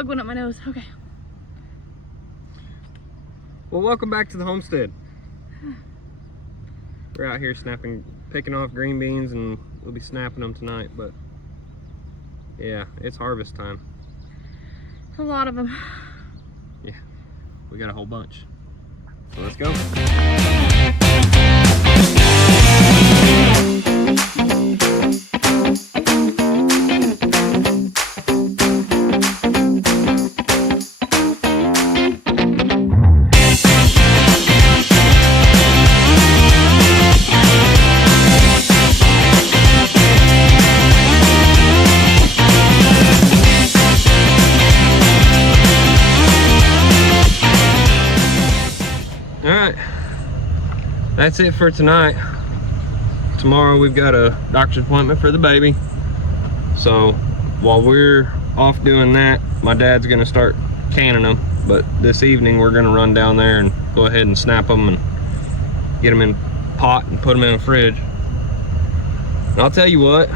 bug went up my nose. Okay. Well, welcome back to the homestead. We're out here picking off green beans, and we'll be snapping them tonight, but yeah, it's harvest time. A lot of them. Yeah, we got a whole bunch. So let's go. Alright, that's it for tonight. Tomorrow we've got a doctor's appointment for the baby. So while we're off doing that, my dad's gonna start canning them. But this evening we're gonna run down there and go ahead and snap them and get them in pot and put them in the fridge. And I'll tell you what,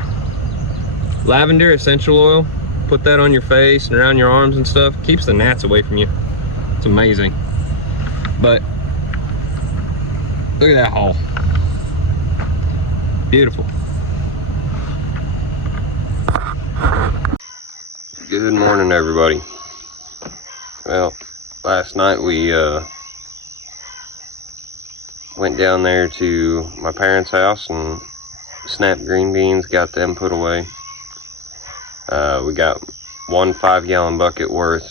lavender essential oil, put that on your face and around your arms and stuff, keeps the gnats away from you. It's amazing. But look at that hole. Beautiful. Good morning, everybody. Well, last night we went down there to my parents' house and snapped green beans, got them put away. We got one 5-gallon bucket worth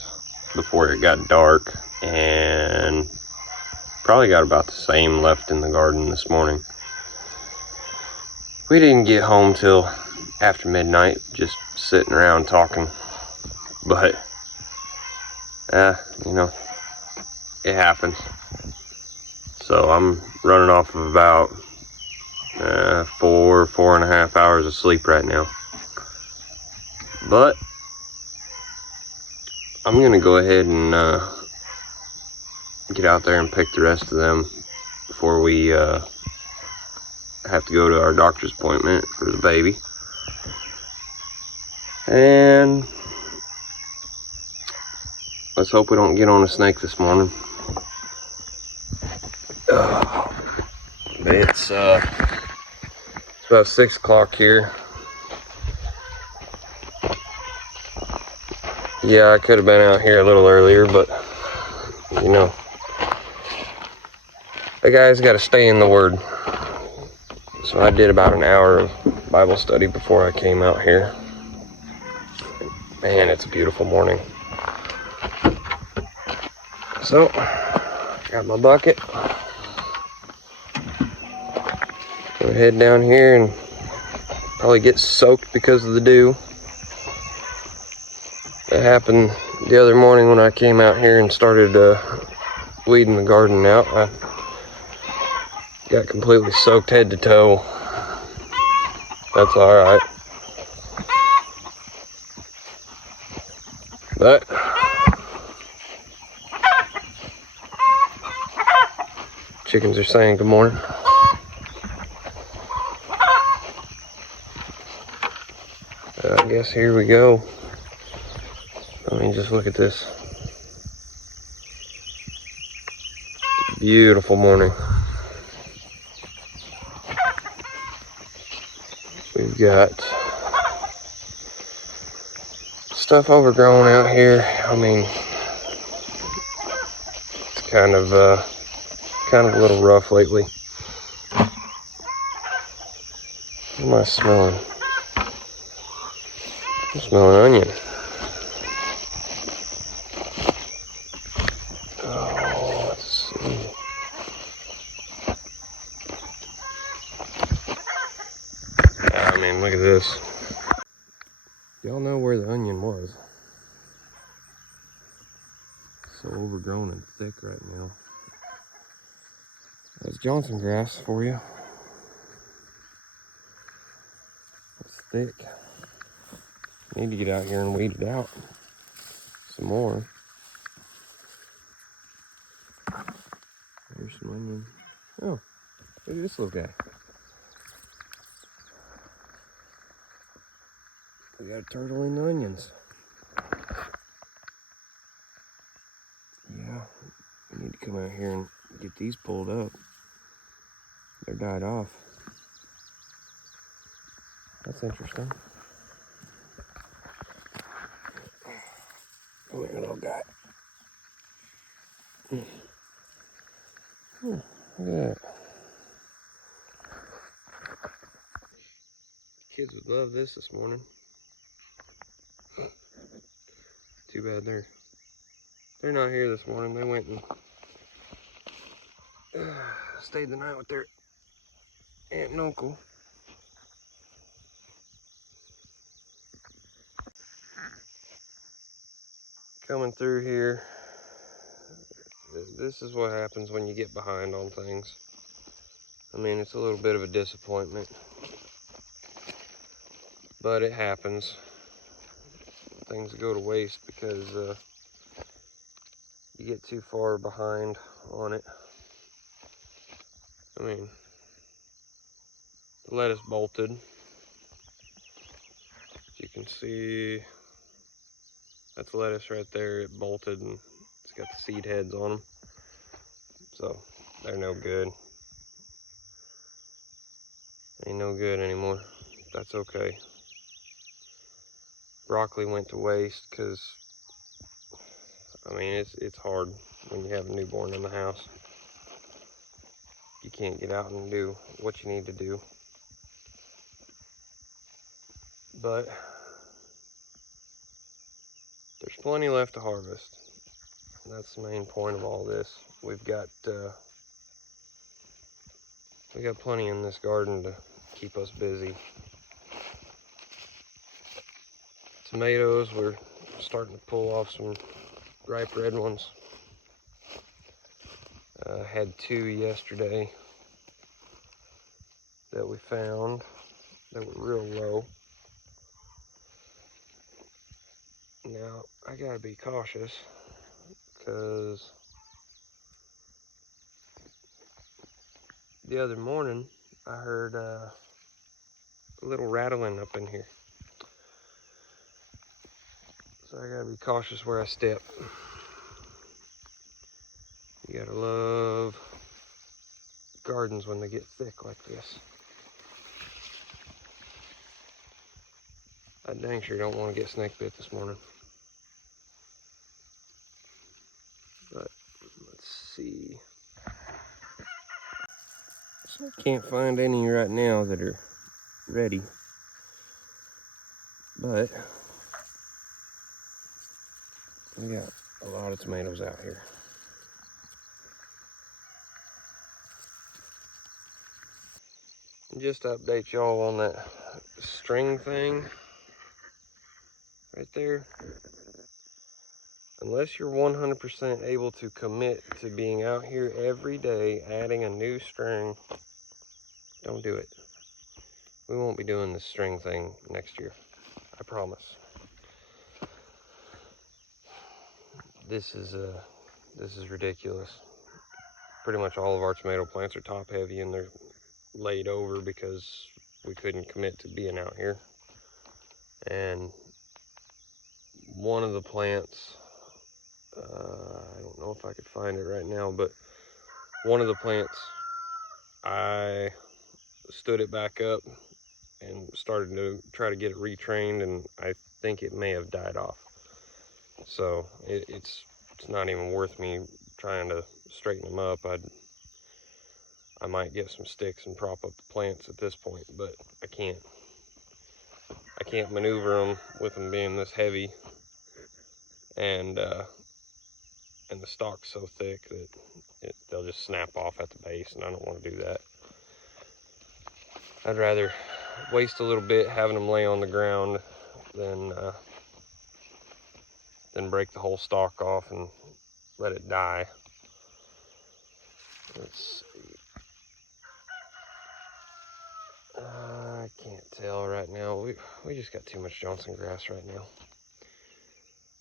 before it got dark, and probably got about the same left in the garden this morning. We didn't get home till after midnight, just sitting around talking. But, you know, it happens. So I'm running off of about 4.5 hours of sleep right now. But I'm gonna go ahead and get out there and pick the rest of them before we have to go to our doctor's appointment for the baby. And let's hope we don't get on a snake this morning. It's about 6 o'clock here. Yeah, I could have been out here a little earlier, but you know, the guy's got to stay in the Word. So I did about an hour of Bible study before I came out here. Man, it's a beautiful morning. So, got my bucket. Gonna head down here and probably get soaked because of the dew. That happened the other morning when I came out here and started weeding the garden out. I got completely soaked head to toe. That's alright. But chickens are saying good morning. I guess here we go. I mean, just look at this. Beautiful morning. We've got stuff overgrown out here. I mean, it's kind of a little rough lately. What am I smelling? I'm smelling onion. Oh, let's see. I mean, look at this. Y'all know where the onion was. So overgrown and thick right now. That's Johnson grass for you. It's thick. Need to get out here and weed it out some more. There's some onion. Oh, look at this little guy. We got a turtle in the onions. here and get these pulled up. They're died off. That's interesting. Look at little guy. Look at that. Kids would love this morning. Too bad they're not here this morning. They went and stayed the night with their aunt and uncle. Coming through here, this is what happens when you get behind on things. I mean, it's a little bit of a disappointment, but it happens. Things go to waste because you get too far behind on it. I mean, the lettuce bolted. As you can see, that's lettuce right there. It bolted and it's got the seed heads on them. So they're no good. Ain't no good anymore. That's okay. Broccoli went to waste because, I mean, it's hard when you have a newborn in the house. You can't get out and do what you need to do. But there's plenty left to harvest. And that's the main point of all this. We've got plenty in this garden to keep us busy. Tomatoes, we're starting to pull off some ripe red ones. Had 2 yesterday that we found that were real low. Now, I gotta be cautious because the other morning I heard a little rattling up in here. So I gotta be cautious where I step. You gotta love gardens when they get thick like this. I dang sure don't want to get snake bit this morning. But let's see. So I can't find any right now that are ready. But we got a lot of tomatoes out here. Just to update y'all on that string thing right there. Unless you're 100% able to commit to being out here every day adding a new string, don't do it. We won't be doing this string thing next year, I promise. This is ridiculous. Pretty much all of our tomato plants are top heavy and they're laid over because we couldn't commit to being out here. And one of the plants, I don't know if I could find it right now, but one of the plants, I stood it back up and started to try to get it retrained, and I think it may have died off. So it's not even worth me trying to straighten them up. I might get some sticks and prop up the plants at this point, but I can't maneuver them with them being this heavy, and the stalk's so thick that they'll just snap off at the base, and I don't want to do that. I'd rather waste a little bit having them lay on the ground than break the whole stalk off and let it die. Let's see. I can't tell right now. We just got too much Johnson grass right now.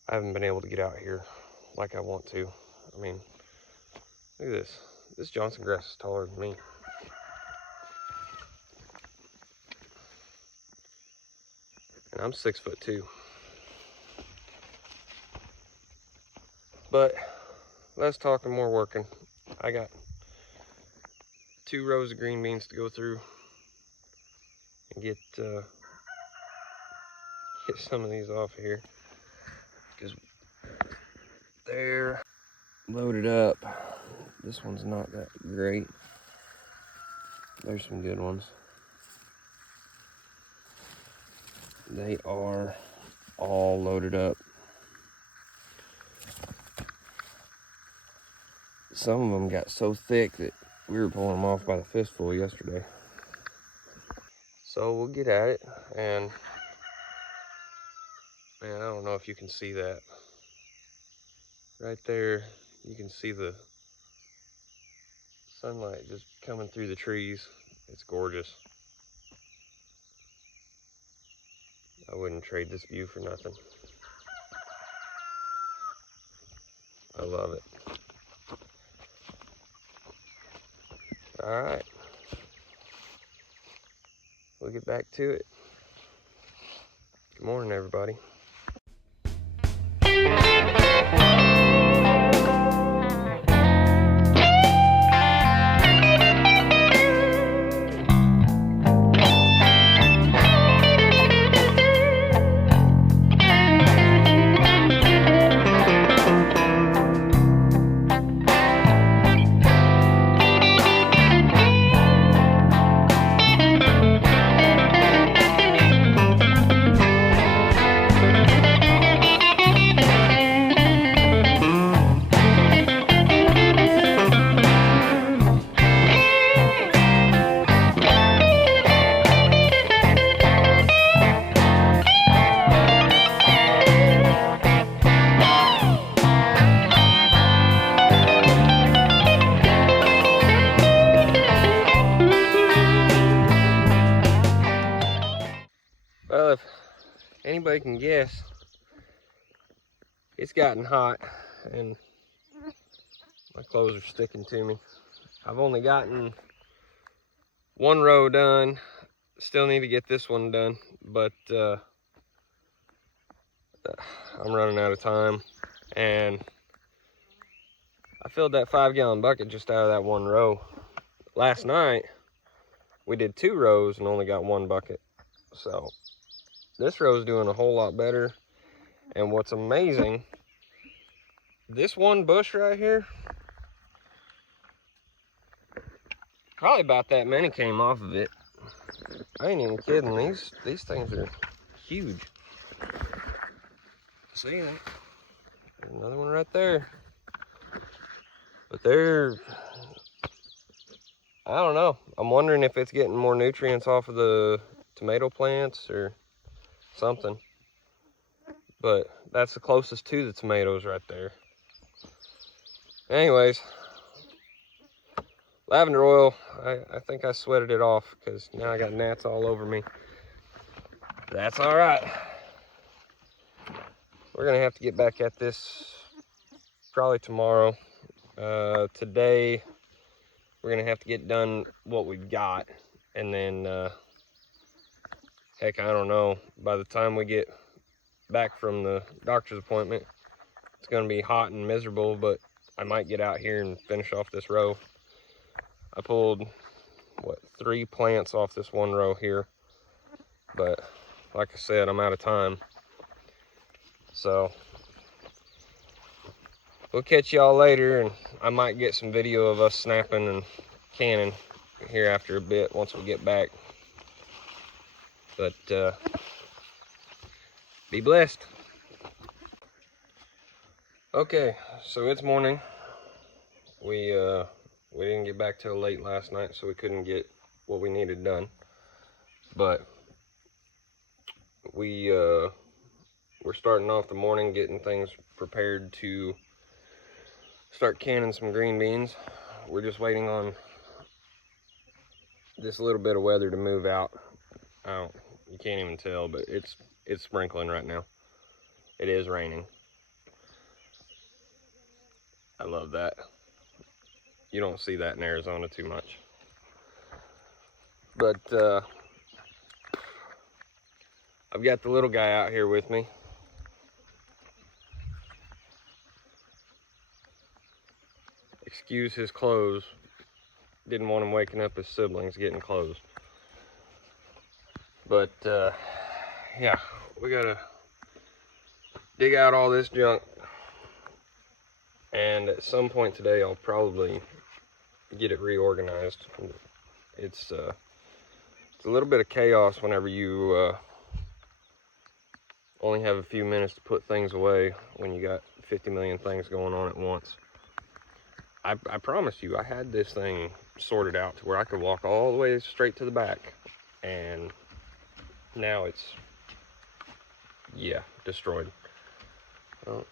I haven't been able to get out here like I want to. I mean, look at this. This Johnson grass is taller than me. And I'm 6'2". But less talking, more working. I got 2 rows of green beans to go through and get some of these off here, because they're loaded up. This one's not that great. There's some good ones. They are all loaded up. Some of them got so thick that we were pulling them off by the fistful yesterday. So we'll get at it, and man, I don't know if you can see that. Right there, you can see the sunlight just coming through the trees. It's gorgeous. I wouldn't trade this view for nothing. I love it. All right, we'll get back to it. Good morning, everybody. Well, if anybody can guess, it's gotten hot and my clothes are sticking to me. I've only gotten 1 row done. Still need to get this one done, but I'm running out of time. And I filled that 5-gallon bucket just out of that 1 row. Last night, we did 2 rows and only got 1 bucket. So this row is doing a whole lot better. And what's amazing, this one bush right here, probably about that many came off of it. I ain't even kidding. These things are huge. See that? There's another one right there. But they're, I don't know. I'm wondering if it's getting more nutrients off of the tomato plants or something. But that's the closest to the tomatoes right there. Anyways, lavender oil, I think I sweated it off because now I got gnats all over me. That's all right. We're gonna have to get back at this probably tomorrow. Today, we're gonna have to get done what we've got, and then heck, I don't know, by the time we get back from the doctor's appointment, it's gonna be hot and miserable, but I might get out here and finish off this row. I pulled, what, 3 plants off this 1 row here, but like I said, I'm out of time. So we'll catch y'all later, and I might get some video of us snapping and canning here after a bit once we get back. But be blessed. Okay, so it's morning. We didn't get back till late last night, so we couldn't get what we needed done. But we're starting off the morning getting things prepared to start canning some green beans. We're just waiting on this little bit of weather to move out. You can't even tell, but it's sprinkling right now. It is raining. I love that. You don't see that in Arizona too much. But I've got the little guy out here with me. Excuse excuse his clothes. Didn't want him waking up his siblings getting clothes. But yeah, we gotta dig out all this junk. And at some point today, I'll probably get it reorganized. It's a little bit of chaos whenever you only have a few minutes to put things away when you got 50 million things going on at once. I promise you, I had this thing sorted out to where I could walk all the way straight to the back, and now it's, yeah, destroyed. Well,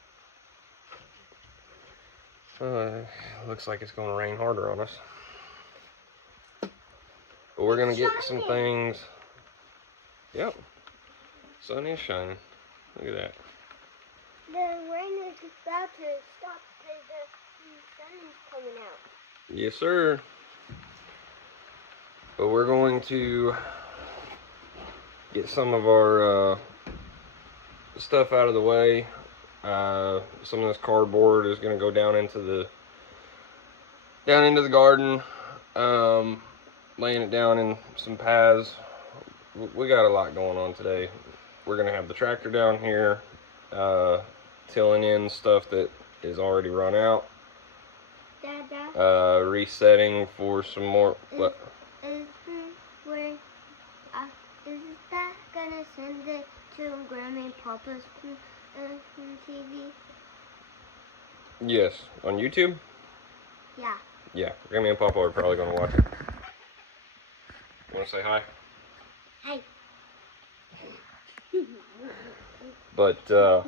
looks like it's gonna rain harder on us. But we're gonna get some things. Yep, sun is shining. Look at that. The rain is about to stop because the sun is coming out. Yes, sir. But we're going to get some of our stuff out of the way. Some of this cardboard is going to go down into the garden. Laying it down in some paths. We got a lot going on today. We're going to have the tractor down here, tilling in stuff that is already run out. Dada, Resetting for some more. What? is that gonna send it to Grammy and Papa's TV? Yes, on YouTube. Yeah. Yeah, Grammy and Papa are probably going to watch it. You want to say hi? Hi. But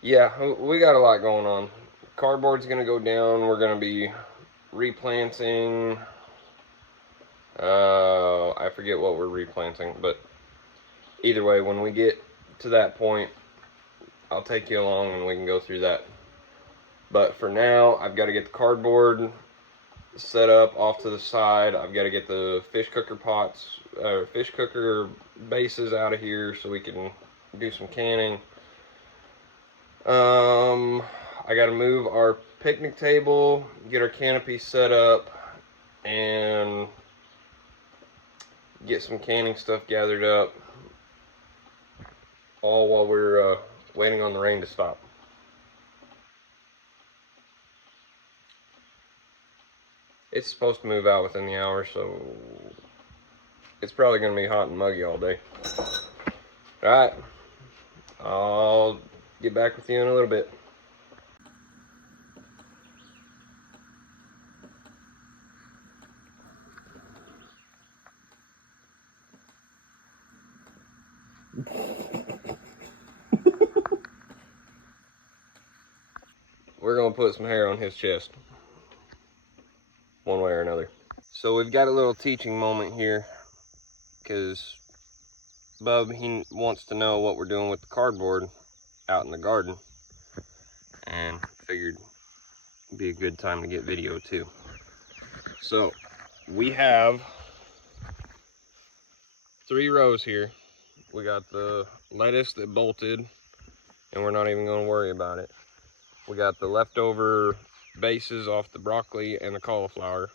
yeah, we got a lot going on. Cardboard's gonna go down. We're gonna be replanting. I forget what we're replanting, but either way, when we get to that point, I'll take you along and we can go through that. But for now, I've got to get the cardboard set up off to the side. I've got to get the fish cooker pots, fish cooker bases out of here so we can do some canning. I got to move our picnic table, get our canopy set up, and get some canning stuff gathered up, all while we're waiting on the rain to stop. It's supposed to move out within the hour, so it's probably going to be hot and muggy all day. Alright, I'll get back with you in a little bit. We're going to put some hair on his chest, one way or another. So we've got a little teaching moment here, because Bub, he wants to know what we're doing with the cardboard out in the garden, and figured it'd be a good time to get video too. So we have 3 rows here. We got the lettuce that bolted, and we're not even going to worry about it. We got the leftover bases off the broccoli and the cauliflower.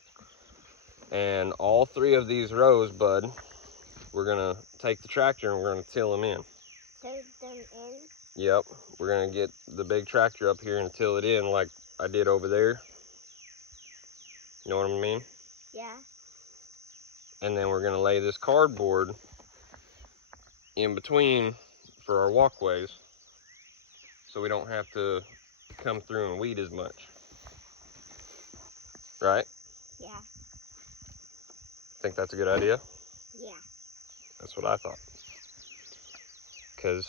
And all 3 of these rows, bud, we're gonna take the tractor and we're gonna till them in. Till them in? Yep, we're gonna get the big tractor up here and till it in like I did over there. You know what I mean? Yeah. And then we're gonna lay this cardboard in between for our walkways, so we don't have to come through and weed as much. Right? Yeah. Think that's a good idea? Yeah. That's what I thought. Because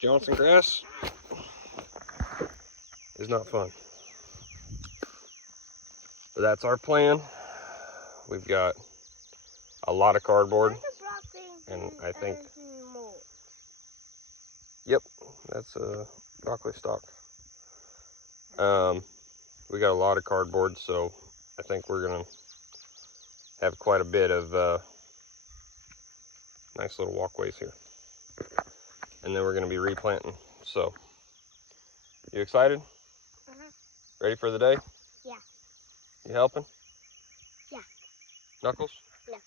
Johnson grass is not fun. But that's our plan. We've got a lot of cardboard. And I think, yep, that's a broccoli stalk. We got a lot of cardboard, so I think we're gonna have quite a bit of nice little walkways here. And then we're gonna be replanting So, you excited? Uh-huh. Ready for the day? Yeah. You helping? Yeah. Knuckles? Knuckles.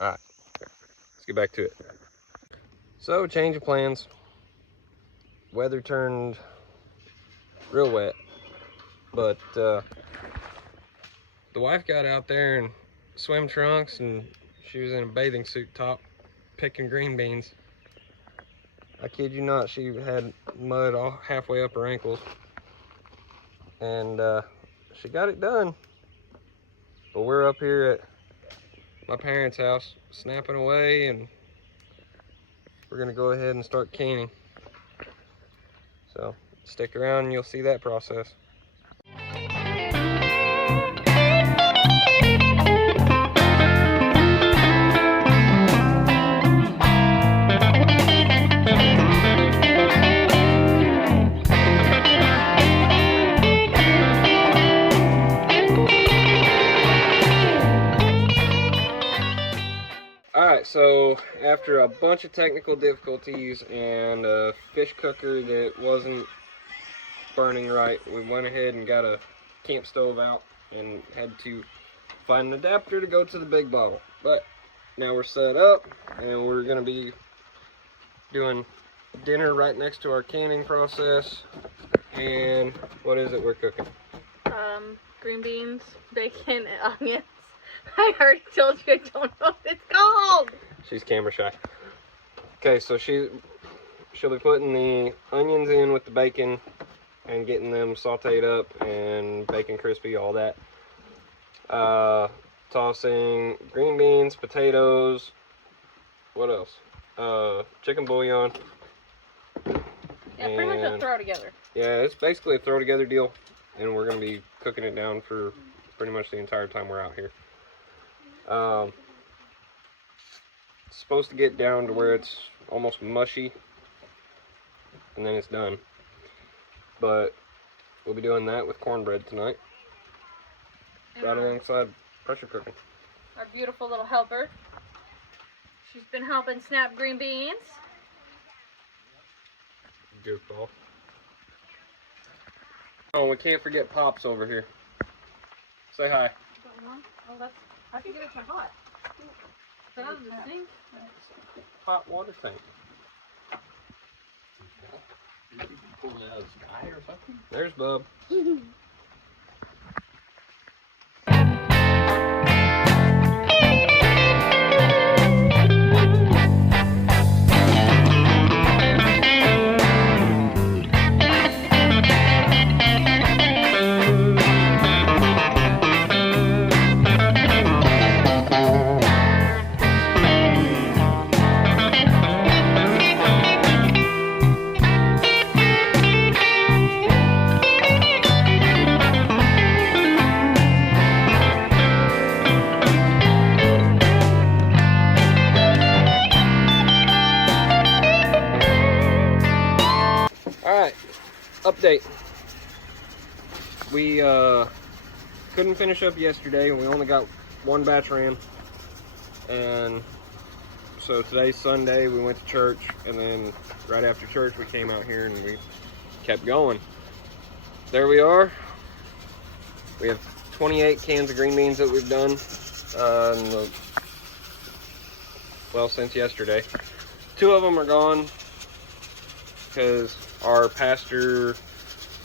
Alright, let's get back to it. So, change of plans. Weather turned real wet, but the wife got out there in swim trunks and she was in a bathing suit top picking green beans. I kid you not, she had mud all halfway up her ankles, and she got it done. But we're up here at my parents' house snapping away, and we're gonna go ahead and start canning. So stick around and you'll see that process. Alright, so after a bunch of technical difficulties and a fish cooker that wasn't burning right, we went ahead and got a camp stove out and had to find an adapter to go to the big bottle. But now we're set up and we're going to be doing dinner right next to our canning process. And what is it we're cooking? Green beans, bacon, and onions. I already told you I don't know what it's called. She's camera shy. Okay, so she'll be putting the onions in with the bacon and getting them sauteed up and bacon crispy, all that. Tossing green beans, potatoes, what else? Chicken bouillon. Yeah, pretty much a throw together. Yeah, it's basically a throw together deal, and we're gonna be cooking it down for pretty much the entire time we're out here. It's supposed to get down to where it's almost mushy, and then it's done. But we'll be doing that with cornbread tonight, right alongside pressure cooking. Our beautiful little helper. She's been helping snap green beans. Goofball. Oh, we can't forget Pops over here. Say hi. Oh, that's, I can get it to hot. Put on the sink. Hot water tank. Pull it out of the sky or something? There's Bub. Alright, update. We couldn't finish up yesterday. We only got one batch ran. And so today's Sunday, we went to church, and then right after church we came out here and we kept going. There we are. We have 28 cans of green beans that we've done since yesterday. 2 of them are gone because our pastor,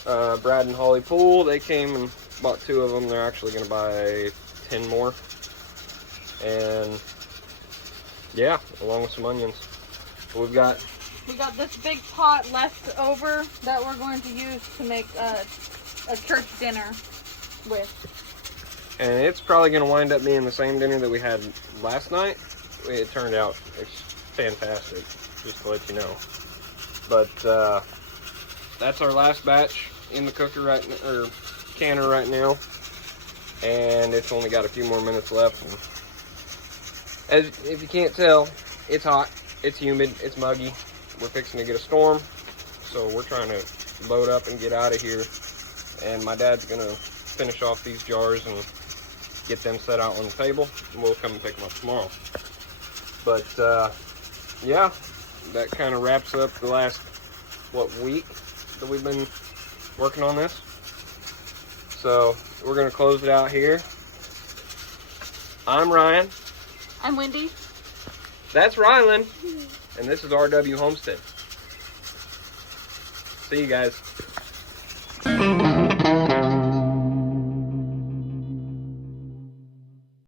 Brad and Holly Poole, they came and bought 2 of them. They're actually going to buy 10 more. And yeah, along with some onions. But we got this big pot left over that we're going to use to make a church dinner with. And it's probably going to wind up being the same dinner that we had last night. It turned out it's fantastic, just to let you know. But that's our last batch in the cooker right now, or canner right now, and it's only got a few more minutes left. And if you can't tell, it's hot, it's humid, it's muggy. We're fixing to get a storm, so we're trying to load up and get out of here. And my dad's gonna finish off these jars and get them set out on the table, and we'll come and pick them up tomorrow. But yeah, that kind of wraps up the last week that we've been working on this. So we're gonna close it out here. I'm Ryan. I'm Wendy. That's Rylan. And this is RW Homestead. See you guys.